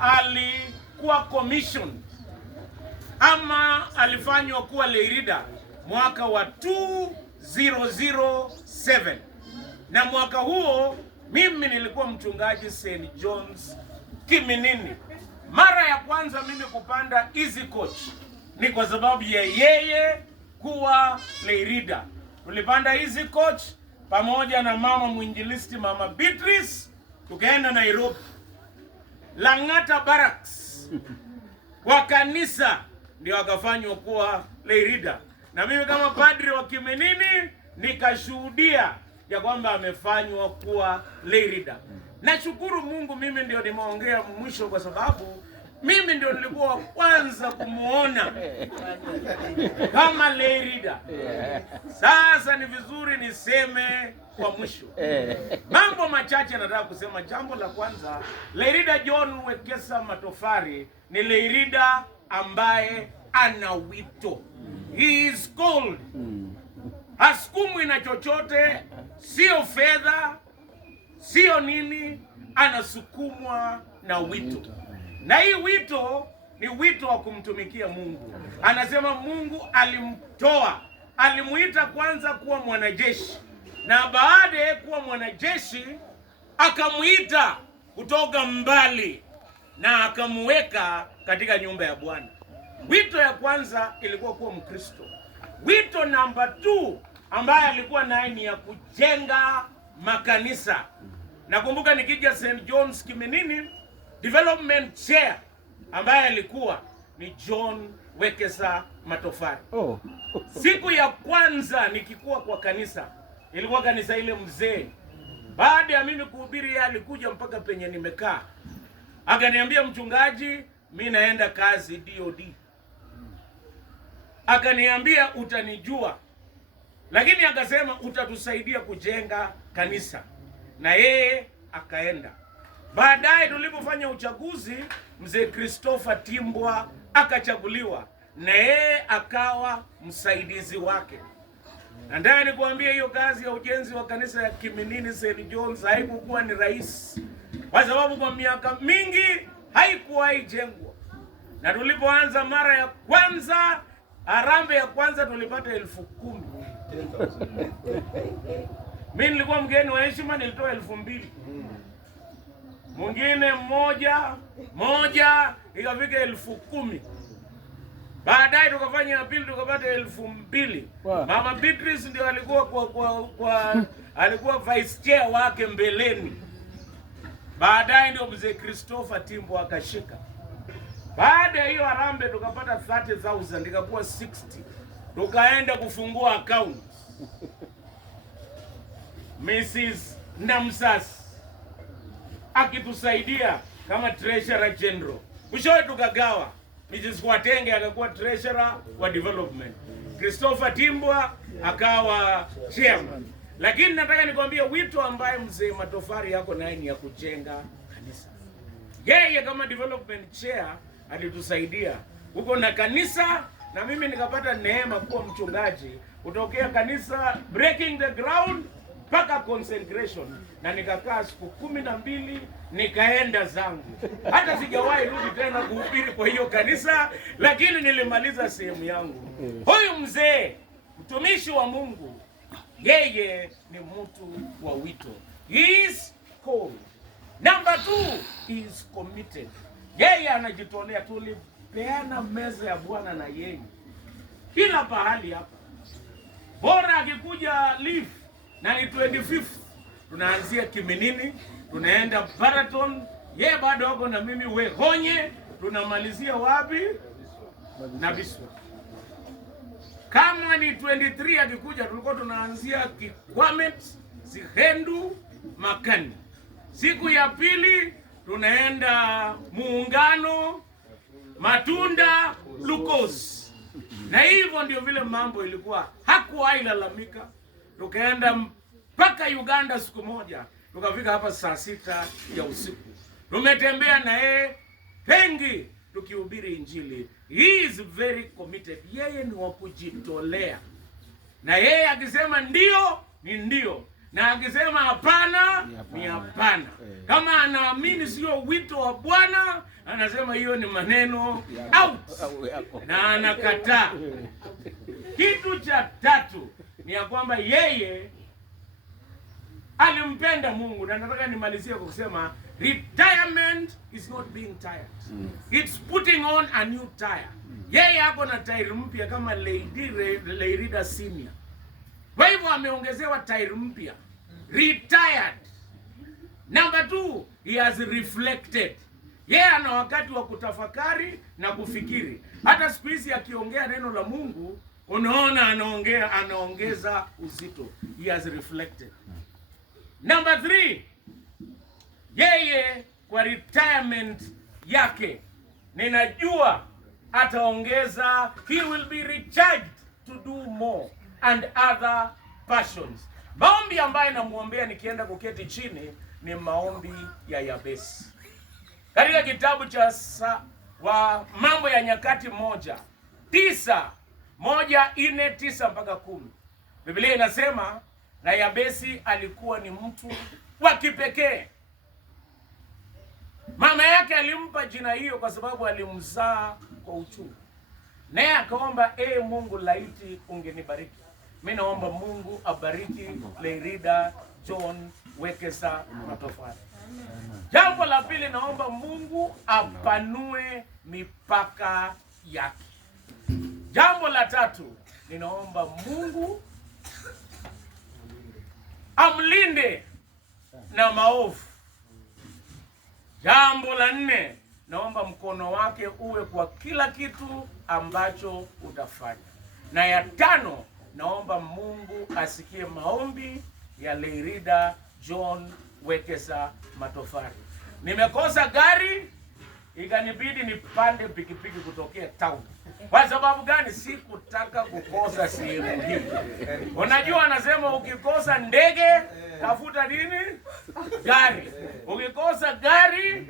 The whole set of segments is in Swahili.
alikuwa commission ama alifanywa kuwa lay reader mwaka wa 2007, na mwaka huo mimi nilikuwa mchungaji St. John's Kiminini. Mara ya kwanza mimi kupanda easy coach ni kwa sababu ya yeye kuwa lay reader. Tulipanda easy coach pamoja na mama mwinjilisti Mama Beatrice, tukaenda Nairobi Lang'ata Barracks kwa kanisa, ndio akafanywa kuwa lay reader. Na mimi kama padri wa Kiminini nikashuhudia ya kwamba amefanywa kuwa lay reader. Nashukuru Mungu, mimi ndio nimeongea mwisho kwa sababu mimi ndio nilikuwa wa kwanza kumuona kama lay reader. Sasa ni vizuri niseme kwa mwisho. Mambo machache nataka kusema. Jambo la kwanza, lay reader John Wekesa Matofari ni lay reader ambaye ana wito. He is called. Hasukumwi na chochote, sio fedha, sio nini, anasukumwa na wito. Na hii wito ni wito wa kumtumikia Mungu. Anasema Mungu alimtoa, alimuita kwanza kuwa mwanajeshi, na baada ya kuwa mwanajeshi akamuita kutoka mbali na akamuweka katika nyumba ya Bwana. Wito ya kwanza ilikuwa kuwa Mkristo. Wito namba 2 ambaye alikuwa naye ni ya kujenga makanisa. Nakumbuka nikija St. John's Kiminini, development chair ambaye alikuwa ni John Wekesa Matofari. Siku ya kwanza nikikuwa kwa kanisa, ilikuwa kanisa ile mzee. Baada ya mimi kuhubiri, yeye alikuja mpaka penye nimekaa. Akaniambia, mchungaji, mimi naenda kazi DOD. Akaniambia utanijua, lakini akasema utatusaidia kujenga kanisa. Na yeye akaenda. Baadaye tulipofanya uchaguzi, mzee Christopher Timbwa akachaguliwa na yeye akawa msaidizi wake. Na ndani nikuambia hiyo kazi ya ujenzi wa kanisa ya Kiminini St. John's haikuwa ni rahisi, kwa sababu kwa miaka mingi haikuwahi jengwa. Na tulipoanza mara ya kwanza, harambee ya kwanza tulipata 10,000. Mimi nilikuwa mgeni wa heshima, nilitoa 2,000. Mwingine moja ikafika 10,000. Baadaye tukafanya ya pili tukapata 2,000. Mama Beatrice ndio alikuwa alikuwa vice chair wake mbeleni. Baadaye ndio mzee Christopher Timbo akashika. Baada ya hiyo harambee tukapata 30,000, ikakuwa 60. Tukaenda kufungua account. Mrs. Namsas akitusaidia kama treasurer general. Mwishowe tukagawa. Mrs. Watenge akakuwa treasurer wa development. Christopher Timbwa akawa chairman. Lakini nataka nikwambie wito ambaye mzee Matofari yako naye ni ya kujenga kanisa. Yeye kama development chair alitusaidia huko na kanisa, na mimi nikapata neema kuwa mchungaji kutokea kanisa breaking the ground mpaka consecration, na nikakaa siku 12 nikaenda zangu. Hata sijawahi rudi tena kuhubiri kwa hiyo kanisa, lakini nilimaliza sehemu yangu. Huyu mzee mtumishi wa Mungu, yeye ni mtu wa wito. He is called. Number 2, he is committed. Yeye anajitolea. Tulipeana meza ya Bwana na yeye kila pahali hapa. Bora akikuja leave na ni 25th, tunaanzia Kiminini, tunaenda Baraton, yeye bado wako na mimi Wehonye, tunamalizia wapi? Na Biswa. Kama ni 23 akikuja, tulikuwa tunaanzia Kikwamet, Sihendu, Makani. Siku ya pili tunaenda Muungano, Matunda, Lukos. Na hivyo ndio vile mambo ilikuwa. Hakuwahi lalamika. Tukaenda mpaka Uganda siku moja. Tukafika hapa saa 6 ya usiku. Tumetembea na yeye pengi tukihubiri Injili. He is very committed. Yeye ni wa kujitolea. Na yeye akisema ndio ni ndio, na akisema hapana ni hapana. Kama anaamini sio wito wa Bwana, anasema hiyo ni maneno out, na anakataa. Kitu cha tatu ni ya kwamba yeye alimpenda Mungu, na nataka nimalizie kwa kusema retirement is not being tired. It's putting on a new tire. Yeye ako na tire mpya kama Leirida Senior. Kwa hivyo ameongezewa tire mpya. Retired. Number 2, he has reflected. Yeye ana wakati wa kutafakari na kufikiri. Hata siku hizi akiongea neno la Mungu, unaona anaongeza uzito. He has reflected. Number 3, yeye kwa retirement yake ninajua ataongeza, he will be recharged to do more and other passions. Maombi ambayo namuombea nikienda kuketi chini ni maombi ya Yabesi. Katika kitabu cha Mambo ya Nyakati 1:9 Biblia inasema, na Yabesi alikuwa ni mtu wa kipekee. Mama yake alimpa jina hiyo kwa sababu alimzaa kwa uchungu. Naye akaomba, Mungu, laiti ungenibariki. Mimi naomba Mungu abariki Leirida John Wekesa Matofali. Jambo la pili, naomba Mungu apanue mipaka yake. Jambo la tatu, ninaomba Mungu amlinde na maovu. Jambo la 4, naomba mkono wake uwe kwa kila kitu ambacho utafanya. Na ya 5, naomba Mungu asikie maombi ya Leirida John Wekesa Matofali. Nimekosa gari, ikanibidi nipande pikipiki kutokea town. Kwa sababu gani? Sikutaka kukosa sehemu hii. Unajua anasema ukikosa ndege tafuta nini? Gari. Ukikosa gari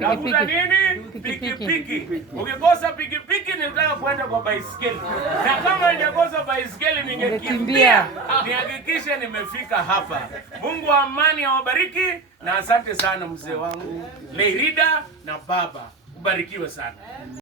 tafuta nini? Pikipiki. Ukikosa pikipiki nitaka kwenda kwa baiskeli. Na kama ningekosa baiskeli ningekimbia. Nihakikishe nimefika hapa. Mungu wa amani awabariki, na asante sana mzee wangu Leirida na baba. Ubarikiwe sana.